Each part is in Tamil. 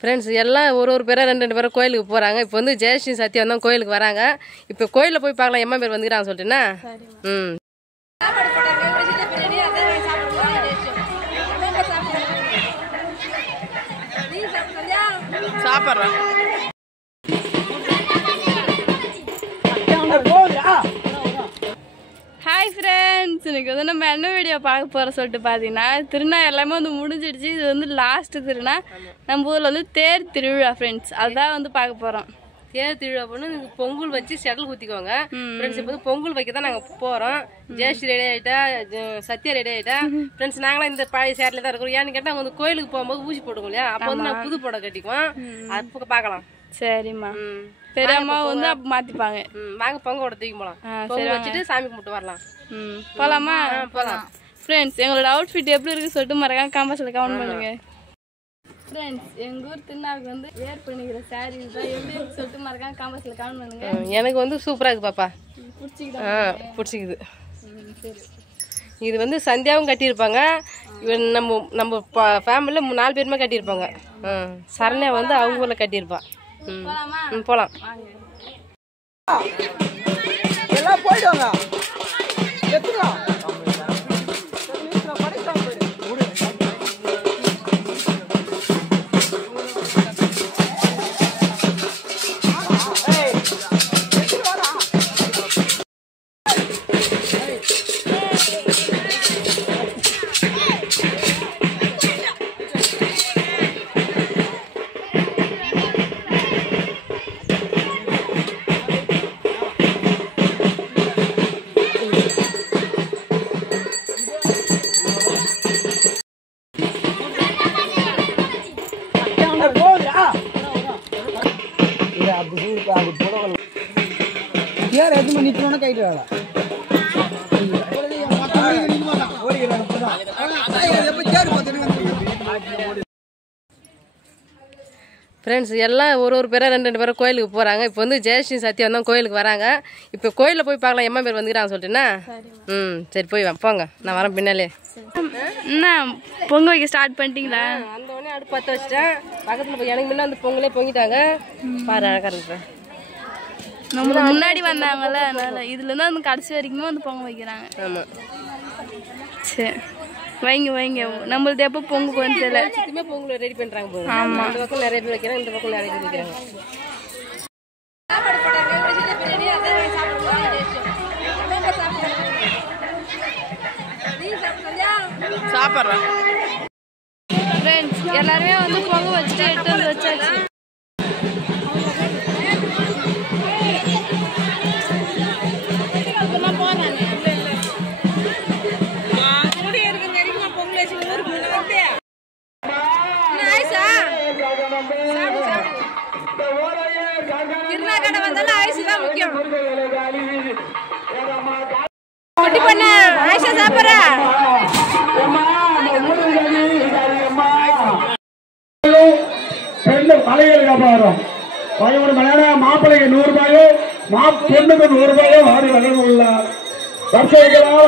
ஃப்ரெண்ட்ஸ் எல்லாம் ஒரு பேரா ரெண்டு பேரும் கோயிலுக்கு போகிறாங்க. இப்போ வந்து ஜெயஸ்ரீ சத்யா தான் கோயிலுக்கு வராங்க. இப்போ கோயிலில் போய் பார்க்கலாம் எம்மா பேர் வந்துக்கிறாங்க சொல்லிட்டுன்னா. சாப்பிட்றேன். ஹாய் ஃப்ரெண்ட்ஸ், இன்னைக்கு வந்து நம்ம என்ன வீடியோ பார்க்க போகிறோம் சொல்லிட்டு பார்த்தீங்கன்னா, திருநா எல்லாமே வந்து முடிஞ்சிடுச்சு. இது வந்து லாஸ்ட்டு திருநா. நம்ம ஊரில் வந்து தேர் திருவிழா ஃப்ரெண்ட்ஸ், அதுதான் வந்து பார்க்க போகிறோம். தேர் திருவிழா பண்ணு பொங்கல் வச்சு செடல் ஊற்றிக்குவாங்க ஃப்ரெண்ட்ஸ். இப்போ வந்து பொங்கல் வைக்க தான் நாங்கள் போகிறோம். ஜெயஸ்ரீ ரெடி ஆகிட்டா, சத்யா ரெடி ஆகிட்டா ஃப்ரெண்ட்ஸ். நாங்களாம் இந்த பழைய சேரில் தான் இருக்கிறோம். ஏன்னு கேட்டால் அவங்க வந்து கோயிலுக்கு போகும்போது ஊசி போட்டுக்கோம் இல்லையா, அப்போ வந்து நாங்கள் புது புடவை கட்டிக்குவோம். அப்போ பார்க்கலாம். சரிம்மா, பெரியம்மா வந்து அப்போ மாற்றிப்பாங்க. வாங்க பொங்கலோட தூக்கி போகலாம். பொங்கல் வச்சுட்டு சாமி கும்பிட்டு வரலாம். போகலாமா? போகலாம் ஃப்ரெண்ட்ஸ். எங்களோட அவுட்ஃபிட் எப்படி இருக்குன்னு சொல்லிட்டு மறக்காம காமெண்ட்ஸில் கமெண்ட் பண்ணுங்க ஃப்ரெண்ட்ஸ். எங்கள் ஊர் திருநாவுக்கு வந்து வேர் பண்ணிக்கிற சாரீ தான் எப்படி இருக்குன்னு சொல்லிட்டு மறக்காம காமெண்ட்ஸில் கமெண்ட் பண்ணுங்க. எனக்கு வந்து சூப்பராக இருக்குது பாப்பா. பிடிச்சிக்குது. சரி, இது வந்து சந்தியாவும் கட்டியிருப்பாங்க. இவன் நம்ம ஃபேமிலியில் 4 பேருமே கட்டியிருப்பாங்க. சரண்யா வந்து அவங்க ஊரில் கட்டியிருப்பா. போகலாம். எல்லாம் போயிடுவாங்க. ஃப்ரெண்ட்ஸ் எல்லாம் ஒரு பேரா ரெண்டு பேரும் கோயிலுக்கு போகிறாங்க. இப்போ வந்து ஜெயஸ்ரீ சத்யா தான் கோயிலுக்கு வராங்க. இப்போ கோயிலில் போய் பார்க்கலாம் எம்மா பேர் வந்துக்கிறாங்க சொல்லிட்டுன்னா. சரி போய் போங்க, நான் வரேன் பின்னாலே. என்ன பொங்கல் வைக்க ஸ்டார்ட் பண்ணிட்டீங்களா? அந்த உடனே அடுப்பு பற்ற வச்சுட்டேன். பக்கத்தில் போய் எனக்கு முன்னே அந்த பொங்கலே பொங்கிட்டாங்க. பாரு அழகாக இருக்கிறேன். நம்ம முன்னாடி வந்தாங்கல்ல, அதனால இதுலேருந்து அந்த கடைசி வரைக்குமே வந்து பொங்கல் வைக்கிறாங்க. ஆமாம், சரி வைங்க. நம்மளது எப்போ பொங்கல் வந்து தெரியல. சுத்தமே பொங்கல் ரெடி பண்ணுறாங்க போங்க. ஆமாம், அந்த பக்கம் நிறைய பேர் வைக்கிறாங்க, இந்த பக்கம் நிறைய பேர் வைக்கிறாங்க. சாப்பிட்றேன். ஃப்ரெண்ட்ஸ் எல்லாருமே வந்து பொங்கல் வச்சுட்டு எடுத்து வந்து வச்சாச்சு. திருநாக்கடை வந்தாலும் ஆயுசு தான் முக்கியம். ஆயுஷா சாப்பிட்ற மலைகள் வியாபாரம் மாப்பிள்ளைக்கு 100 ரூபாயோ பொண்ணுக்கு 100 ரூபாயோ வாரி வழங்க உள்ள வருஷம் வைக்கலாம்.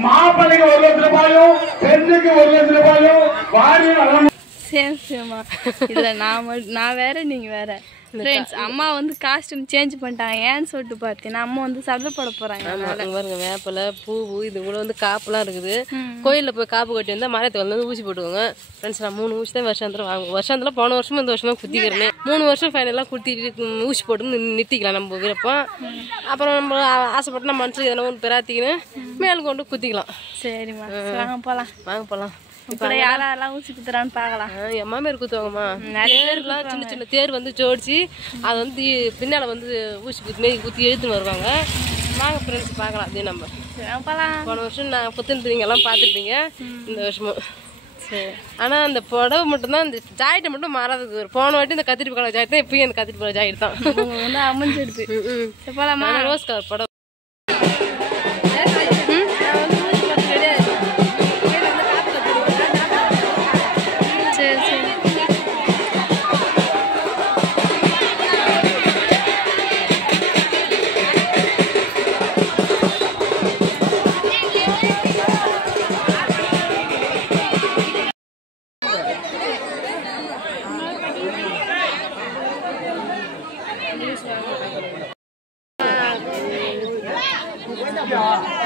மாப்பிள்ளைக்கு 1 லட்சம் ரூபாயும் பெண்ணுக்கு 1 லட்சம் ரூபாயும் வாரி வழங்க. சேமா இல்லை, நான் வேற நீங்க வேற. ஃப்ரெண்ட்ஸ் அம்மா வந்து காஸ்டியூம் சேஞ்ச் பண்ணிட்டாங்க. ஏன்னு சொல்லிட்டு பார்த்தீங்கன்னா அம்மா வந்து சடை போட போறாங்க. பாருங்க, வேப்பிலை பூ இது கூட வந்து காப்புலாம் இருக்குது. கோயிலில் போய் காப்பு கட்டி வந்தால் மரத்துக்கு வந்து ஊசி போட்டுவோங்க ஃப்ரெண்ட்ஸ். நான் 3 ஊசி தான் வருஷத்துல வாங்குவோம். வருஷத்துல போன வருஷமும் இந்த வருஷமா குத்திக்கிறேன். 3 வருஷம் ஃபைனலாக குத்திட்டு ஊசி போட்டு நிறுத்திக்கலாம் நம்ம விருப்பம். அப்புறம் நம்ம ஆசைப்பட்டு நம்ம மனசுக்கு எதனா ஒன்று பெறாத்திக்கின்னு மேல் கொண்டு குத்திக்கலாம். சரிம்மா, வாங்க போகலாம். இப்போ யாரெல்லாம் ஊசி குத்துறான்னு பார்க்கலாம். எம்மா பேர் குத்துவாங்கம்மா. தேர்லாம் சின்ன தேர் வந்து ஜோடிச்சு அது வந்து பின்னால் வந்து ஊசி குத்தி எழுத்துன்னு வருவாங்க. வாங்க ஃப்ரெண்ட்ஸ் பார்க்கலாம். அதே நம்ம போன வருஷம் நான் குத்துனீங்க எல்லாம் பார்த்துருப்பீங்க. இந்த வருஷமும் சரி. ஆனால் அந்த புடவை மட்டும்தான், இந்த ஜாக்கெட்டை மட்டும் மாறாதது. போன வாட்டி இந்த கத்திரிப்பு கலர் ஜாக்கெட் தான், இப்பயும் அந்த கத்திரிப்பு கலர் ஜாக்கெட் தான் வந்து அமைஞ்சிடுது. போகலாமா? ரோஸ் கலர் புடவை. இருக்காங்க.